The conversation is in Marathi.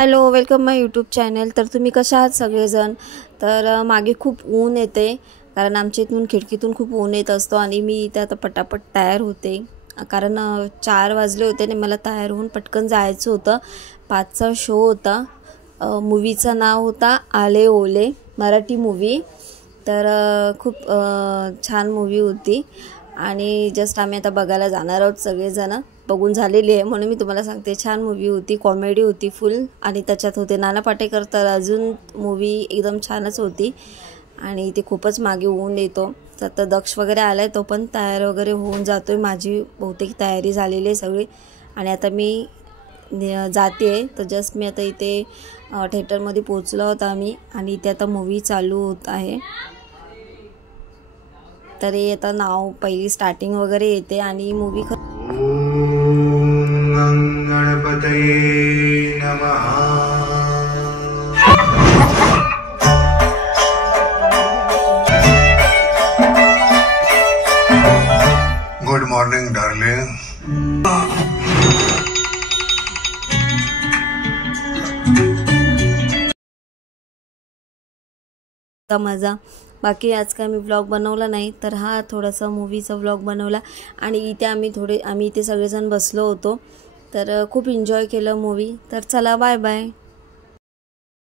हॅलो, वेलकम माय यूट्यूब चॅनल। तर तुम्ही कशा आहात सगळेजण। तर मागे खूप ऊन येते, कारण आमच्या इथून खिडकीतून खूप ऊन येत असतो आणि मी इथे आता पटापट तयार होते, कारण 4 वाजले होते आणि मला तयार होऊन पटकन जायचं होतं। 5चा शो होता। मूवीचं नाव होता आले ओले, मराठी मूवी। तर खूप छान मूवी होती आणि जस्ट आम्ही आता बघायला जाणार आहोत सगळेजण। बघून झालेली आहे म्हणून मी तुम्हाला सांगते, छान मूवी होती, कॉमेडी होती फुल आणि त्याच्यात होते नाना पाटेकर। तर अजून मूवी एकदम छानच होती आणि इथे खूपच मागे ऊन येतो। तर आता दक्ष वगैरे आलाय, तो पण तयार वगैरे होऊन जातोय। माझी बहुतेक तयारी झालेली आहे सगळी आणि आता मी जाते। तर जस्ट मी आता इथे थिएटरमध्ये पोहोचलो होता आम्ही आणि इथे आता मूवी चालू होत आहे। तर हे आता नाव पहिली स्टार्टिंग वगैरे येते आणि मूवी गणपतये नमः। Good morning darling. मजा। बाकी आज काय मी व्लॉग बनवला नाही, तर हा थोडासा मूवीचा व्लॉग बनवला आणि इथे आम्ही इथे सगळेजण बसलो होतो। तर खूप एन्जॉय केलं मूवी। तर चला, बाय बाय।